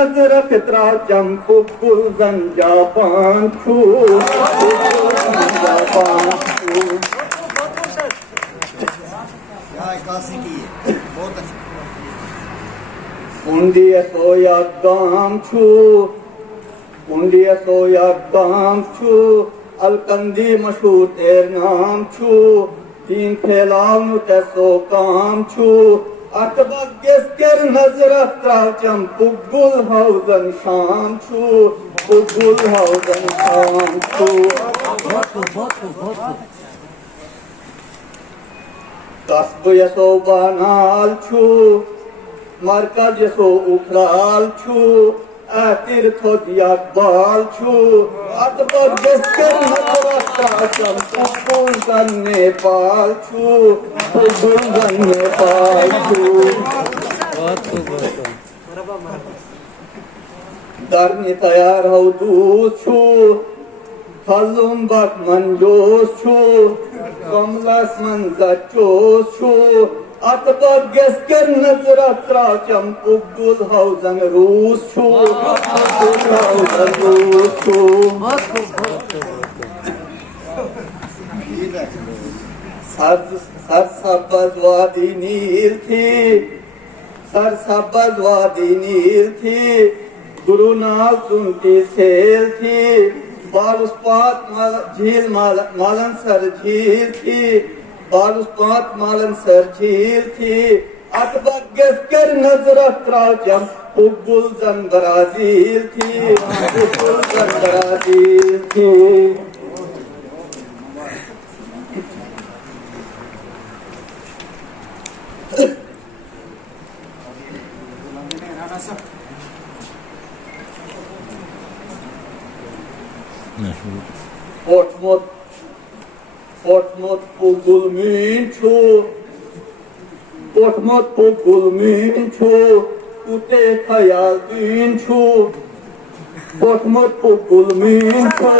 नजर फितरा चंपु गुलजन जापान छू जापान छू। कुंडिया सोया गाम छू कुंडिया सोया गाम छू अलकंदी मशहूर तेर नाम छू तीन फैलाव तैसो काम छू अतबगेस्कर नजर त्राचम पुगुल हाउजन शाम छू पुगुल हाउजन शाम छू। कस्ब यसो बनाल छू मरकज यसो उखराल छू तीर्थो दिया बाल छू अतबगेस्कर नजर त्राचम पुगुल गन नेपाल छू पुगुल गन नेपाल छू। दरनी तैयार हो दूस छू फलुम बक मंजोस छू कमलस मंजा चोस छू अतबगेस्कर नजर त्राचम पुगुल हाउजन रूस छू पुगुल हाउजन रूस छू। सरसब्ज वादी नील थी सरसब्ज वादी नील थी गुरु नाल सुनती सेल थी बालुस्पात झील मालन सर झील थी बालुस्पात मालन सर झील थी अतबगेस्कर नजर त्राचम पुगुल जन ब्राजील थी पुगुल जन ब्राजील थी। Portmot pugul minchu Portmot pugul minchu ute khayal dinchu Portmot pugul minchu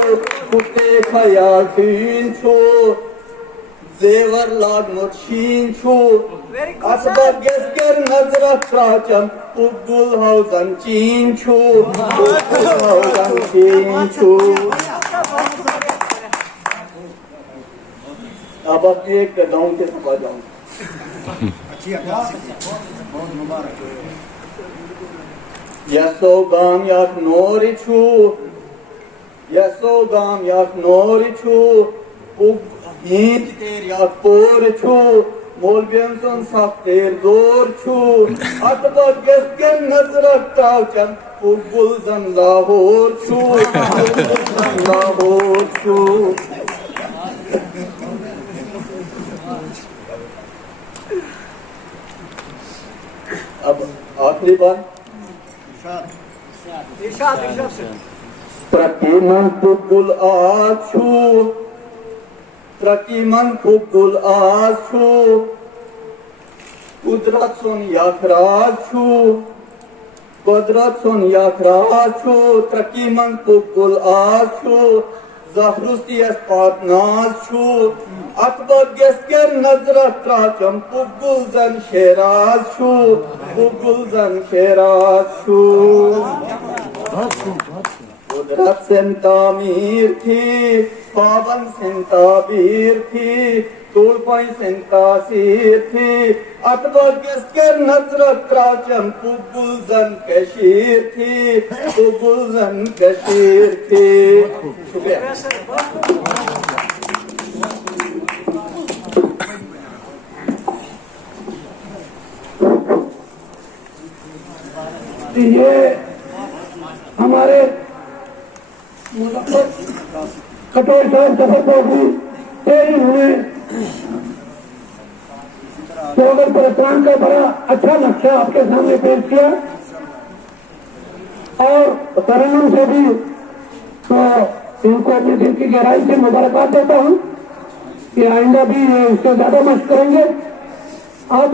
ute khayal dinchu zevar lagmot shinchu Asbaggesker nazra tracham pugul hauzan chinchu pugul hauzan chinchu। अब एक गाँव के सभा जाऊँ यसो गाम याक नोरी छू यसो गाम याक नोरी छू ईंट तेर याक पोर छू मोलबियन सुन साफ तेर जोर छू अतबगेस्कर नजर त्राचम पुगुल जन लाहौर छू पुगुल जन लाहौर छू। अब आखिरी बार प्रतिमन पुगुल आछू प्रतिमन पुगुल आछू कुदरत सुन याखराज छू कुदरत सुन याखराज छू प्रतिमन पुगुल आछू ज़हरुस्ती अस्पात नाज छू अतबगेस्कर नजर त्राचम पुगुल जन शेराज छू पुगुल जन शेराज छू। कुदरत सेन तामीर थी पावन सेन ताबीर थी तोड़पाई सेन तासीर थी अतबगेस्कर नजर त्राचम पुगुल जन कशीर थी पुगुल जन कशीर थी। शुक्रिया। ये हमारे कटोर साहब जफरपुर भी उन्होंने सोगर परित्राण का बड़ा अच्छा नक्शा आपके सामने पेश किया और तरन्नुम से भी तो इनको अपने दिल की गहराई से मुबारकबाद देता हूँ कि आइंदा भी इससे ज्यादा मशक करेंगे। अब